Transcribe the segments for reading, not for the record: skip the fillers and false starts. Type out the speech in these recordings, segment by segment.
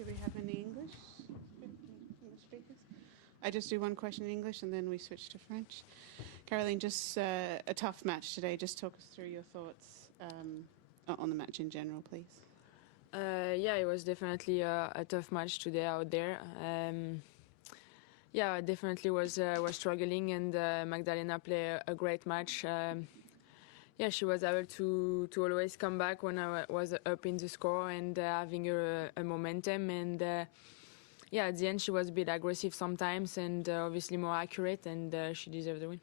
Do we have any English from the speakers? I just do one question in English and then we switch to French. Caroline, just a tough match today. Just talk us through your thoughts on the match in general, please. Yeah, it was definitely a tough match today out there. Yeah, I definitely was struggling, and Magdalena played a great match. Yeah, she was able to always come back when I was up in the score and having a momentum. And yeah, at the end she was a bit aggressive sometimes and obviously more accurate, and she deserved the win.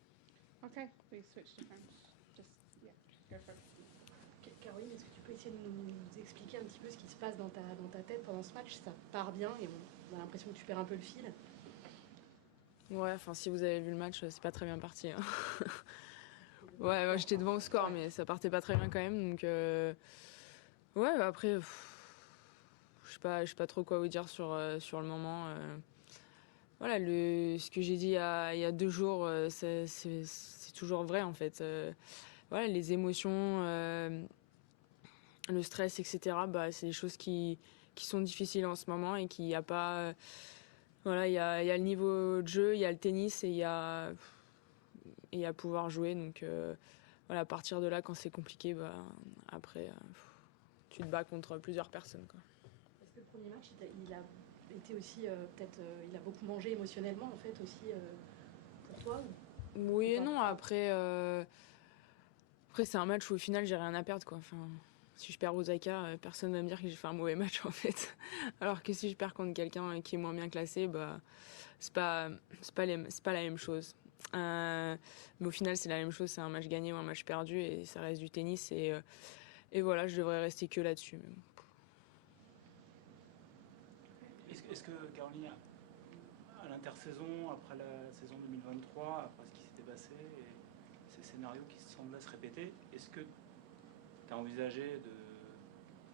Okay, please switch to French. Just, yeah, go for it. Caroline, est-ce que tu peux essayer de nous expliquer un petit peu ce qui se passe dans ta tête pendant ce match? Ça part bien et on a l'impression que tu perds un peu le fil. Ouais, enfin si vous avez vu le match, c'est pas très bien parti. Hein. Ouais, j'étais devant au score, mais ça partait pas très bien quand même. Donc ouais, après, je sais pas trop quoi vous dire sur le moment. Voilà, ce que j'ai dit il y a 2 jours, c'est toujours vrai en fait. Voilà, les émotions, le stress, etc. Bah, c'est des choses qui sont difficiles en ce moment et qu'il n'y a pas. Voilà, il y a le niveau de jeu, il y a le tennis et il y a pouvoir jouer. Donc voilà, à partir de là, quand c'est compliqué, bah, après, tu te bats contre plusieurs personnes, quoi. Est-ce que le premier match, il a été aussi, peut-être, il a beaucoup mangé émotionnellement, en fait, aussi, pour toi Oui et non, après, c'est un match où au final, j'ai rien à perdre, quoi. Enfin, si je perds Osaka, personne va me dire que j'ai fait un mauvais match, en fait. Alors que si je perds contre quelqu'un qui est moins bien classé, bah, c'est pas la même chose. Mais au final, c'est la même chose, c'est un match gagné ou un match perdu et ça reste du tennis. Et voilà, je devrais rester que là-dessus. Est-ce que, Caroline, à l'intersaison, après la saison 2023, après ce qui s'était passé, et ces scénarios qui semblaient se répéter, est-ce que tu as envisagé de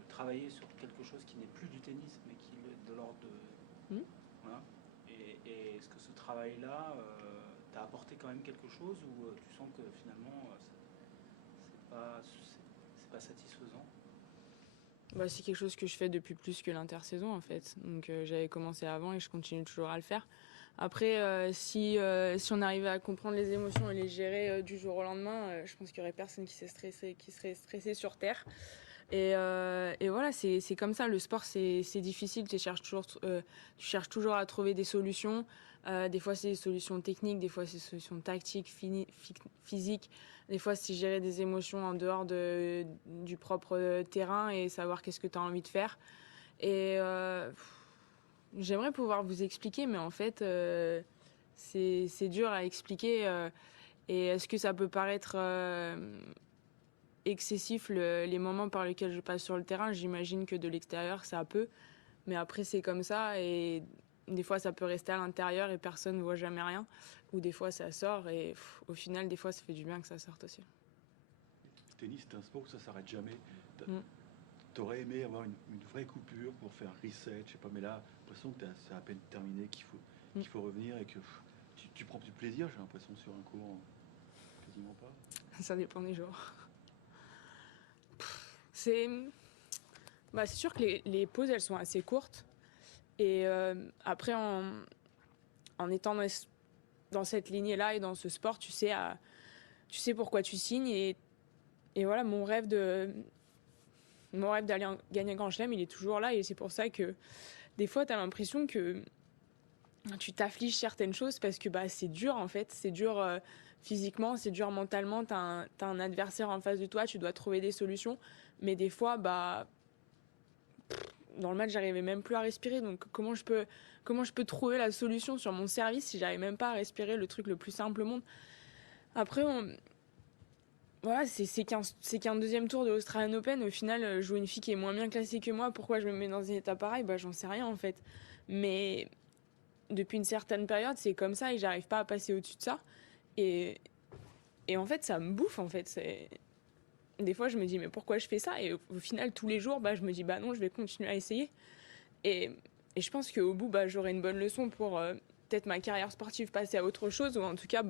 travailler sur quelque chose qui n'est plus du tennis, mais qui est de l'ordre de... Voilà. Et est-ce que ce travail-là t'a apporté quand même quelque chose, ou tu sens que finalement c'est pas satisfaisant? Bah, c'est quelque chose que je fais depuis plus que l'intersaison en fait. Donc j'avais commencé avant et je continue toujours à le faire. Après, si on arrivait à comprendre les émotions et les gérer du jour au lendemain, je pense qu'il y aurait personne qui serait stressé sur Terre. Et voilà, c'est comme ça. Le sport, c'est difficile. Tu cherches toujours à trouver des solutions. Des fois, c'est des solutions techniques, des fois, c'est des solutions tactiques, physiques. Des fois, c'est gérer des émotions en dehors du propre terrain et savoir qu'est-ce que tu as envie de faire. Et j'aimerais pouvoir vous expliquer, mais en fait, c'est dur à expliquer. Et est-ce que ça peut paraître excessif les moments par lesquels je passe sur le terrain? J'imagine que de l'extérieur, ça peut. Mais après, c'est comme ça. Et des fois, ça peut rester à l'intérieur et personne ne voit jamais rien. Ou des fois, ça sort. Et au final, des fois, ça fait du bien que ça sorte aussi. Le tennis, c'est un sport où ça s'arrête jamais. T'aurais aimé avoir une vraie coupure pour faire un reset, je sais pas, mais là, j'ai l'impression que c'est à peine terminé, qu'il faut revenir et que tu prends du plaisir, j'ai l'impression, sur un cours. Quasiment pas. Ça dépend des jours. C'est sûr que les pauses, elles sont assez courtes. Et après, en étant dans cette lignée-là et dans ce sport, tu sais pourquoi tu signes. Et voilà, mon rêve d'aller gagner un grand chelem, il est toujours là. Et c'est pour ça que des fois, tu as l'impression que tu t'affliges certaines choses parce que c'est dur, en fait. C'est dur physiquement, c'est dur mentalement. T'as un adversaire en face de toi, tu dois trouver des solutions. Mais des fois, dans le match, j'arrivais même plus à respirer. Donc comment je peux trouver la solution sur mon service si j'arrive même pas à respirer, le truc le plus simple au monde? Après, voilà, c'est qu'un deuxième tour de l'Australian Open. Au final, jouer une fille qui est moins bien classée que moi, pourquoi je me mets dans un état pareil? J'en sais rien en fait. Mais depuis une certaine période, c'est comme ça et j'arrive pas à passer au-dessus de ça. Et en fait, ça me bouffe en fait. Des fois, je me dis mais pourquoi je fais ça? Et au final, tous les jours, je me dis non, je vais continuer à essayer. Et je pense qu'au bout, j'aurai une bonne leçon pour peut-être ma carrière sportive, passer à autre chose, ou en tout cas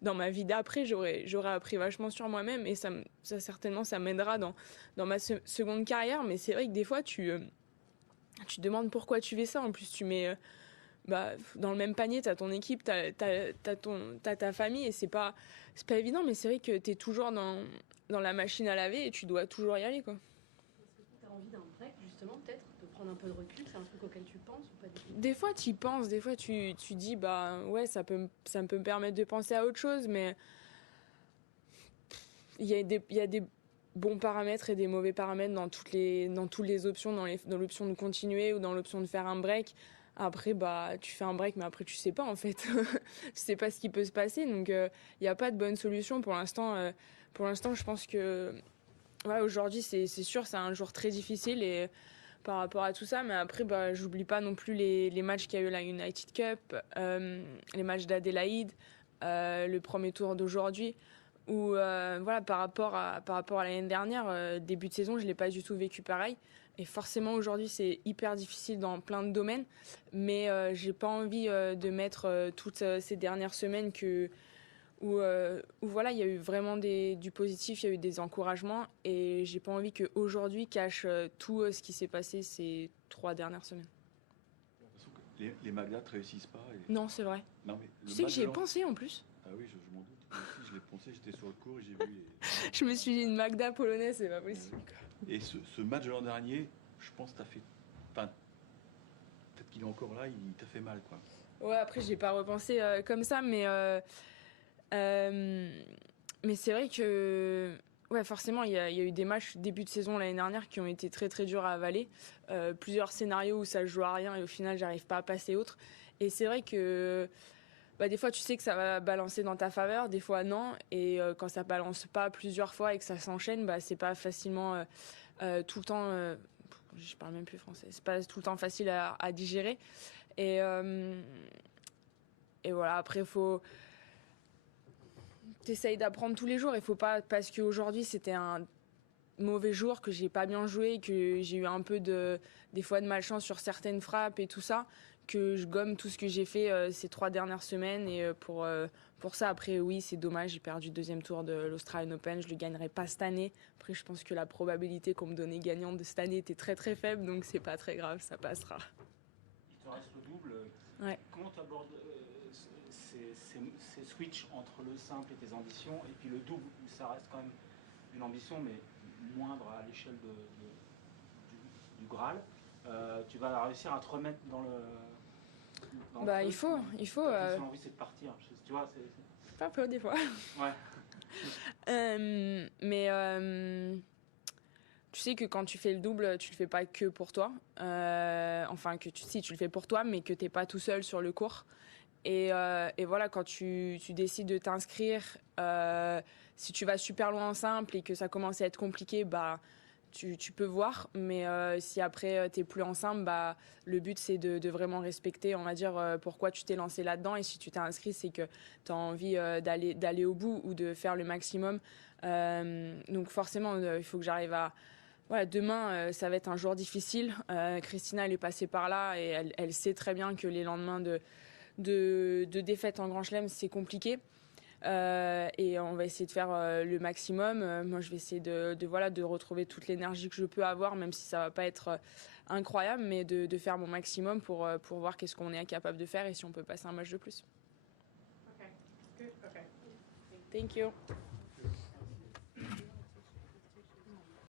dans ma vie d'après, j'aurais appris vachement sur moi-même et ça certainement ça m'aidera dans ma seconde carrière. Mais c'est vrai que des fois tu te demandes pourquoi tu fais ça. En plus, tu mets dans le même panier, tu as ton équipe, tu as ta famille, et c'est pas évident, mais c'est vrai que tu es toujours dans la machine à laver et tu dois toujours y aller, quoi. Est-ce que tu as envie d'un break, justement, peut-être, de prendre un peu de recul? C'est un truc auquel tu penses ou pas du tout? Des fois, tu y penses, des fois, tu dis, ouais, ça peut me permettre de penser à autre chose, mais il y a des bons paramètres et des mauvais paramètres dans toutes les options, dans l'option de continuer ou dans l'option de faire un break. Après, tu fais un break, mais après, tu sais pas, en fait. Tu sais pas ce qui peut se passer, donc il n'y a pas de bonne solution pour l'instant. Je pense que ouais, aujourd'hui, c'est sûr, c'est un jour très difficile et par rapport à tout ça, mais après, j'oublie pas non plus les matchs qu'il y a eu la United Cup, les matchs d'Adélaïde, le premier tour d'aujourd'hui, où voilà, par rapport à l'année dernière, début de saison, je l'ai pas du tout vécu pareil. Et forcément, aujourd'hui, c'est hyper difficile dans plein de domaines, mais j'ai pas envie de mettre toutes ces dernières semaines où voilà, il y a eu vraiment du positif, il y a eu des encouragements, et j'ai pas envie qu'aujourd'hui cache tout ce qui s'est passé ces 3 dernières semaines. J'ai l'impression que les Magda ne réussissent pas. Non, c'est vrai. Non, mais Tu sais que j'y ai pensé en plus. Ah oui, je m'en doute. Moi aussi, je l'ai pensé, j'étais sur le cours et j'ai vu. Je me suis dit, une Magda polonaise, c'est pas possible. Et ce match de l'an dernier, je pense que t'as fait. Enfin, peut-être qu'il est encore là, il t'a fait mal, quoi. Ouais, après, j'ai pas repensé comme ça, mais c'est vrai que ouais, forcément, il y a eu des matchs début de saison l'année dernière qui ont été très très durs à avaler. Plusieurs scénarios où ça se joue à rien et au final, j'arrive pas à passer outre. Et c'est vrai que des fois, tu sais que ça va balancer dans ta faveur, des fois non. Et quand ça balance pas plusieurs fois et que ça s'enchaîne, c'est pas facilement tout le temps. Je parle même plus français. C'est pas tout le temps facile à digérer. Et voilà, après, t'essayes d'apprendre tous les jours. Il faut pas, parce qu'aujourd'hui c'était un mauvais jour, que j'ai pas bien joué, que j'ai eu un peu des fois de malchance sur certaines frappes et tout ça, que je gomme tout ce que j'ai fait ces 3 dernières semaines. Et pour ça, après, oui, c'est dommage, j'ai perdu le 2e tour de l'Australian Open, je le gagnerai pas cette année. Après, je pense que la probabilité qu'on me donnait gagnant de cette année était très très faible, donc c'est pas très grave, ça passera. Il te reste le double. Ouais. Comment tu abordes ces switches entre le simple et tes ambitions, et puis le double, où ça reste quand même une ambition, mais moindre à l'échelle du Graal. Tu vas réussir à te remettre dans le il faut. Ta seule envie, c'est de partir. Tu vois, c'est Pas peu des fois. Ouais. Tu sais que quand tu fais le double, tu le fais pas que pour toi. Enfin, si tu le fais pour toi, mais que t'es pas tout seul sur le court. Et voilà, quand tu décides de t'inscrire, si tu vas super loin en simple et que ça commence à être compliqué, tu peux voir. Mais si après t'es plus en simple, le but c'est de vraiment respecter, on va dire, pourquoi tu t'es lancé là-dedans. Et si tu t'es inscrit, c'est que tu as envie d'aller au bout ou de faire le maximum. Donc forcément, il faut que j'arrive à... Ouais, demain, ça va être un jour difficile. Christina, elle est passée par là et elle sait très bien que les lendemains de défaite en Grand Chelem, c'est compliqué. Et on va essayer de faire le maximum. Moi, je vais essayer de retrouver toute l'énergie que je peux avoir, même si ça va pas être incroyable, mais de faire mon maximum pour voir qu'est-ce qu'on est capable de faire et si on peut passer un match de plus. Okay. Good. Okay. Thank you.